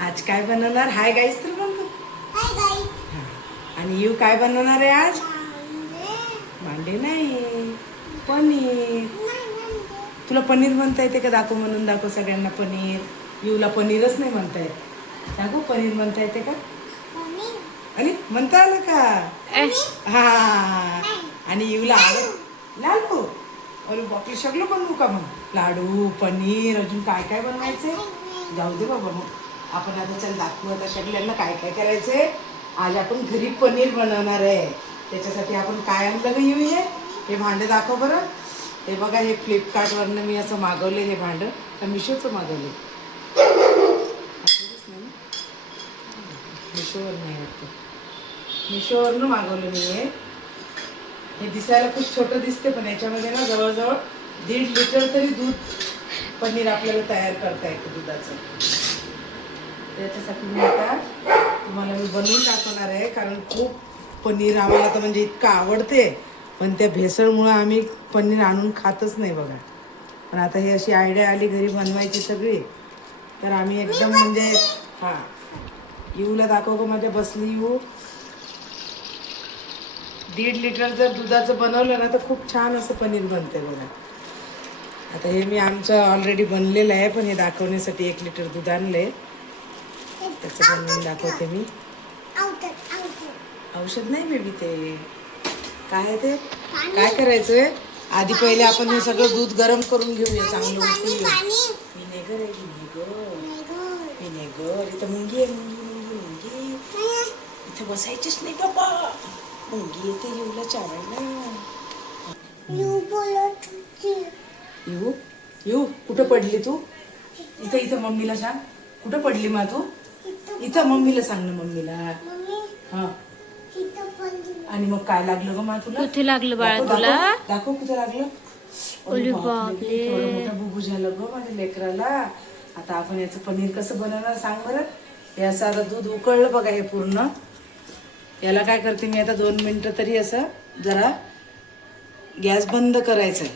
आज काय बनवणार? हाय गाईस तर म्हणतो. Hi guys. आणि यू काय बनवणार आहे आज? मांडे नाही, पनीर. तुला पनीर म्हणता येते का? दाखव, म्हणून दाखव सगळ्यांना पनीर. यूला पनीरच नाही म्हणता येत. दाखव, पनीर म्हणता येते का? अरे म्हणता आलं का? हा. आणि यूला आवड लाडू. अरे बापरे, सगळं बनवू का मग? लाडू, पनीर, अजून काय काय बनवायचे? जाऊ दे बाबा, मग आपण आता चल दाखवू आता सगळ्यांना काय काय करायचंय. आज आपण घरी पनीर बनवणार आहे. त्याच्यासाठी आपण काय आणलं का येऊ? हे भांडं दाखव बरं. हे बघा, हे फ्लिपकार्टवरनं मी असं मागवले. हे भांडं तर मिशोचं मागवले. मिशोवर नाही वाटतं, मिशोवरनं मागवलं मी. हे दिसायला खूप छोटं दिसते, पण याच्यामध्ये ना जवळजवळ 1.5 लिटर तरी दूध पनीर आपल्याला तयार करता येतं दुधाचं. त्याच्यासाठी मी आता तुम्हाला मी बनवून दाखवणार आहे. कारण खूप पनीर आम्हाला तर म्हणजे इतकं आवडते, पण त्या भेसळमुळं आम्ही पनीर आणून खातच नाही बघा. पण आता ही अशी आयडिया आली घरी बनवायची सगळी, तर आम्ही एकदम म्हणजे हां. यूला दाखव गं, माझ्या बसली यू. 1.5 लिटर जर दुधाचं बनवलं ना तर खूप छान असं पनीर बनते बघा. आता हे मी आमचं ऑलरेडी बनलेलं आहे, पण हे दाखवण्यासाठी 1 लिटर दूध आणले. त्याचं बनवून दाखवते मी. औषध नाही बेबी, ते काय आहे ते? काय करायचंय आधी? पहिले आपण हे सगळं दूध गरम करून घेऊया, चांगलं उकळून घेऊ. विनेगर आहे, विनेगर. इथं मुंगी आहे, मुंगी. इथं बसायचीच नाही बाबा, मुंगी येते येऊला चावायला. येऊ येऊ, कुठं पडली तू? इथं इथं मम्मीला सांग, कुठं पडली मा तू? इथं मम्मीला सांग ना, मम्मीला. हा. आणि मग काय लागलं ग मा तुला? कुठे लागलं बाळा तुला? दाखव कुठे लागलं. थोडं मोठं बुबू झालं ग माझ्या लेकराला. आता आपण याचं पनीर कसं बनवणार सांग बरं. हे असं आता दूध उकळलं बघा, हे पूर्ण. याला काय करते मी आता 2 मिनिटं तरी असं जरा गॅस बंद करायचा आहे.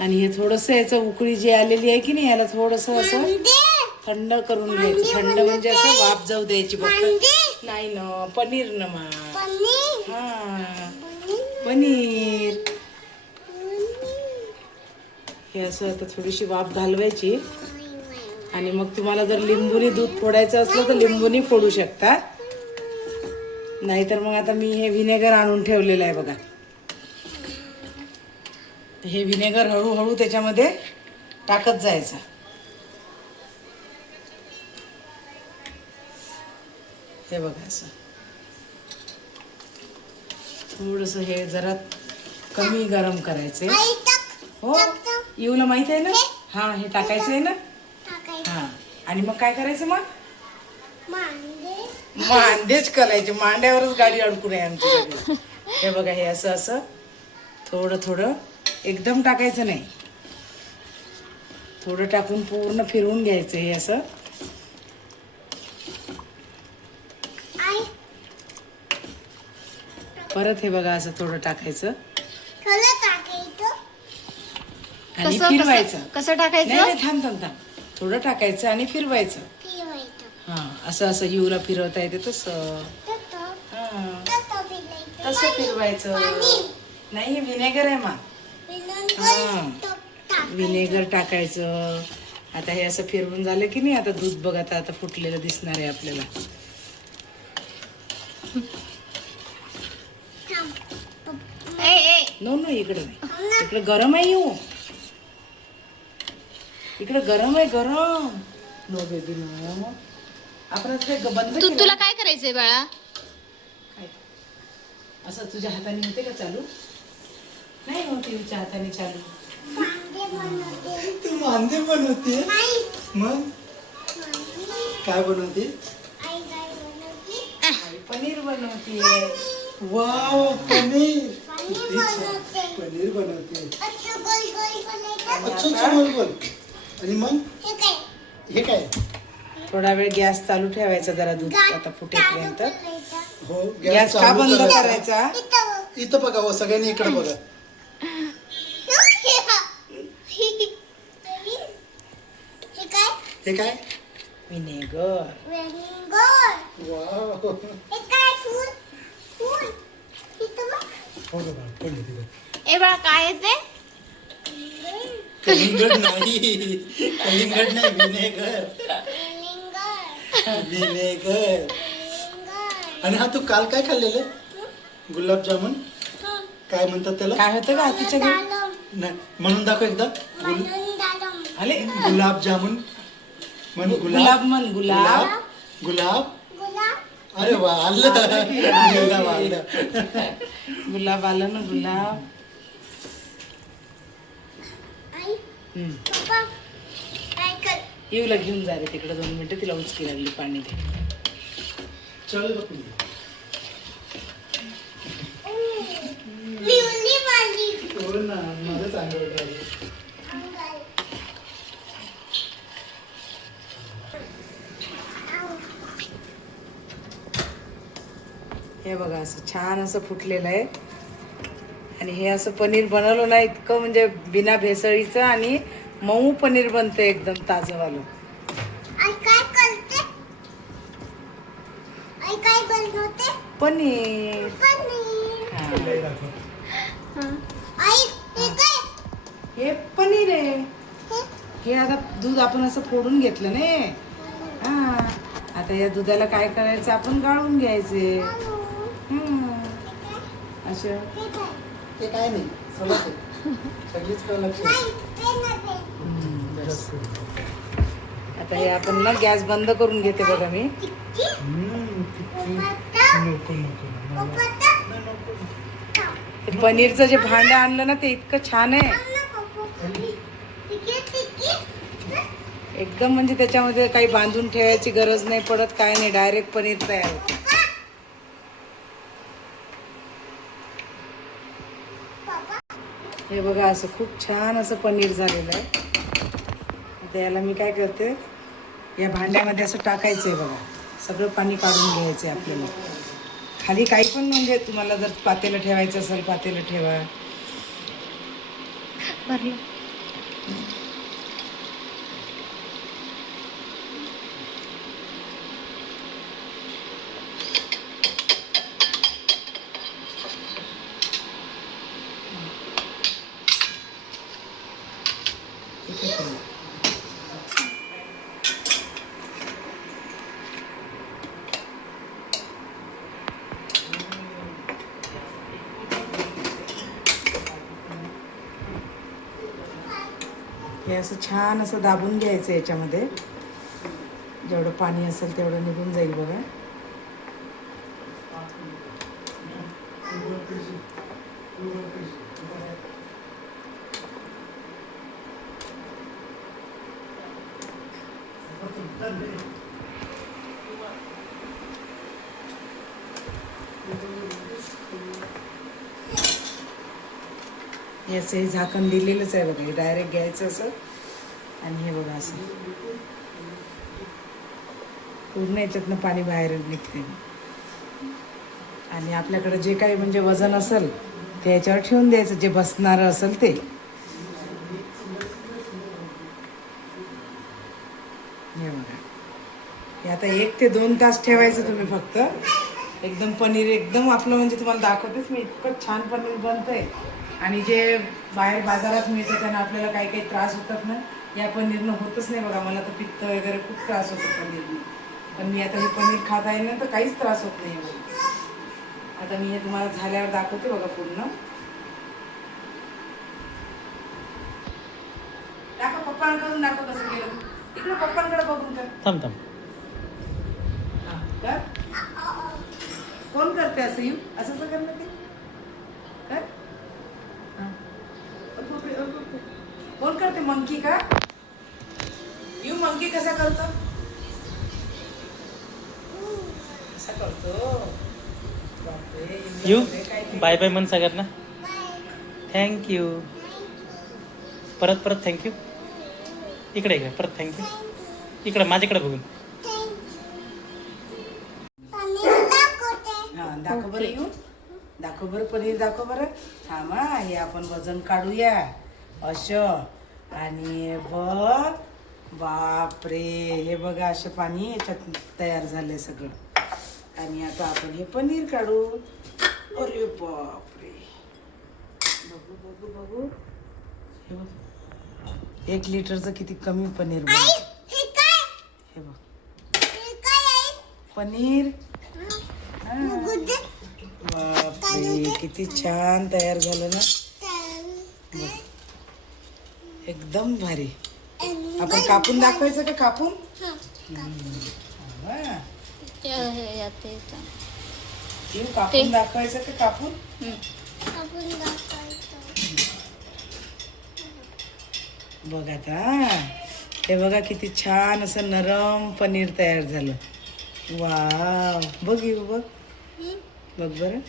आणि हे थोडंसं याचं उकळी जी आलेली आहे की नाही, याला थोडंसं असं थंड करून घ्यायचं. थंड म्हणजे असं वाफ जाऊ द्यायची फक्त. नाही ना, पनीर ना मा. हा, पनीर. हे असं आता थोडीशी वाफ घालवायची. आणि मग तुम्हाला जर लिंबूनी दूध फोडायचं असलं तर लिंबूनी फोडू शकता. नाहीतर मग आता मी हे व्हिनेगर आणून ठेवलेलं आहे बघा. हे व्हिनेगर हळूहळू त्याच्यामध्ये टाकत जायचं. हे बघा, असं थोडंसं हे जरा कमी गरम करायचंय. हो, येऊला माहित आहे ना. हा, हे टाकायचं आहे ना. हा, आणि मग काय करायचं? मग मांडेच करायचे. मांड्यावरच गाडी अडकून आहे आमची सगळी. हे बघा, हे असं असं थोडं थोडं, एकदम टाकायचं नाही, थोडं टाकून पूर्ण फिरवून घ्यायचं. हे असं परत हे बघा, असं थोडं टाकायचं आणि फिरवायचं. कसं टाकायचं? नाही, थांब थांब थांब. थोडं टाकायचं आणि फिरवायचं. हा, असं असं यूला फिरवता येते तसं. हा, तसं फिरवायचं. नाही, हे व्हिनेगर आहे मा. हा, व्हिनेगर टाकायचं. आता हे असं फिरवून झालं की नाही, आता दूध बघा आता फुटलेलं दिसणार आहे आपल्याला. नो नो, इकडे नाही, इकडे गरम आहे. येऊ, इकडे गरम आहे, गरम. No baby no. आपण आता बंद केलं. तुला काय करायचंय बाळा? असं तुझ्या हाताने होते का चालू? नाही होते तुझ्या हाताने चालू. तू मांदे बनवते? मग काय बनवते? पनीर बनवते. वाव, पनीर. पनीर बनवते. अच्छा, गोल गोल. आणि मग हे काय? थोडा वेळ गॅस चालू ठेवायचा, जरा दूध आता फुटेपर्यंत. हो, गॅस का बंद करायचा? इथं बघा हो, सगळ्यांनी इकडे बघा. हे काय? विनेगर. वाव. हो गं बाळ, पडलं तिथं. ए बाळा काय येते? कलिंगड नाही, कलिंगड नाही, विनेगर. विनेगर. आणि हा तू काल काय खाल्लेलं? गुलाबजामुन. काय म्हणतात त्याला? काय होतं का तिच्या घरी? नाही, म्हणून दाखव एकदा. आले गुलाबजामुन. म्हण गुलाब म्हण, गुलाब. गुलाब. अरे वा, आलं. गुलाब आलं. गुलाब आलं ना, गुलाब. येऊला घेऊन जा रे तिकडे 2 मिनिटं, तिला उचकी लागली, पाणी दे. चल बघ. हो ना, माझं चांगलं होतं. हे बघा असं छान असं फुटलेलं आहे. आणि हे असं पनीर बनवलं ना इतकं म्हणजे बिना भेसळीचं, आणि मऊ पनीर बनतं एकदम ताजंवालं. पनीर. हा. हे पनीर आहे. हे आता दूध आपण असं फोडून घेतलं ना. हा, आता या दुधाला काय करायचं, आपण गाळून घ्यायचे. असं ते काय नाही, सगळं ते. सगळीच काय लक्ष आहे. आता हे आपण ना गॅस बंद करून घेते बघा मी. नको नको. ते पनीरचं जे भांडं आणलं ना ते इतकं छान आहे एकदम, म्हणजे त्याच्यामध्ये काही बांधून ठेवायची गरज नाही पडत, काय नाही, डायरेक्ट पनीर तयार होतं. हे बघा असं खूप छान असं पनीर झालेलं आहे. आता याला मी काय करते, या भांड्यामध्ये असं टाकायचं आहे बघा. सगळं पाणी काढून घ्यायचं आहे आपल्याला. खाली काही पण, म्हणजे तुम्हाला जर पातेलं ठेवायचं असेल पातेलं ठेवा. हे असं छान असं दाबून घ्यायचं याच्यामध्ये. जेवढं पाणी असेल तेवढं निघून जाईल बघा. याचं हे झाकण दिलेलंच आहे बघा. हे डायरेक्ट घ्यायचं असं, आणि हे बघा असं पूर्ण याच्यातनं पाणी बाहेर निघते. आणि आपल्याकडे जे काही म्हणजे वजन असेल ते याच्यावर ठेवून द्यायचं, जे बसणारं असेल ते. हे बघा, हे आता 1 ते 2 तास ठेवायचं तुम्ही फक्त. एकदम पनीर एकदम आपलं, म्हणजे तुम्हाला दाखवतेच मी, इतकं छान पनीर बनतंय. आणि जे बाहेर बाजारात मिळतं त्यांना आपल्याला काही काही त्रास होतात ना, या पनीरनं होतच नाही बघा. मला तर पित्त वगैरे खूप त्रास होतो पनीरने, पण मी आता हे पनीर खात आहे ना तर काहीच त्रास होत नाही बघा. आता मी हे तुम्हाला झाल्यावर दाखवते बघा पूर्ण. दाखव, पप्पांकडून दाखव कसं केलं. इकडे पप्पांकडे बघून कर. थांब थांब. हा, कर. कोण करते असं? येऊ असं कर ना ते. कर. हा. कोण करते? मंकी का? यू मंकी कसा करतो? कसा करतो? बापरे. यू बाय बाय म्हण सगळ्यांना. थँक्यू. परत परत थँक्यू. इकडे का परत थँक्यू. इकडे माझ्याकडे बघून. हा, दाखव बरं येऊ. दाखव बरं पनीर, दाखव बरं. थांबा, हे आपण वजन काढूया असं. आणि बघ बापरे, हे बघा असे पाणी याच्यात तयार झाले सगळं. आणि आता आपण हे पनीर काढू. अरे बापरे, बघू बघू बघू. हे बघ, 1 लिटरचं किती कमी पनीर बनतं. हे बघ पनीर. बापरे, किती छान तयार झालं ना. बघ, एकदम भारी. आपण कापून दाखवायचं का? कापून वा. येऊ कापून दाखवायचं का? कापून बघ आता. हे बघा किती छान असं नरम पनीर तयार झालं. वाव, बघ येऊ, बघ बघ बरं.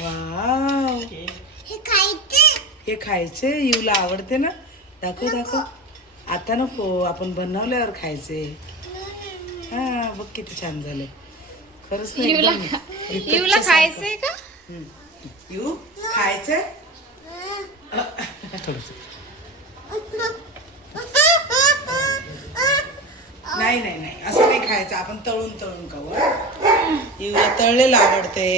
वाव, हे खायचे. येऊला आवडते ना. दाखव दाखव. आता नको, आपण बनवल्यावर खायचे. हा बघ किती छान झाले. खरंच नाही एकदम येऊला खायचंय का? येऊ खायचंय. थोडस नाही नाही नाही, असं नाही खायचं. आपण तळून तळून खाऊ. येऊला तळलेलं आवडते.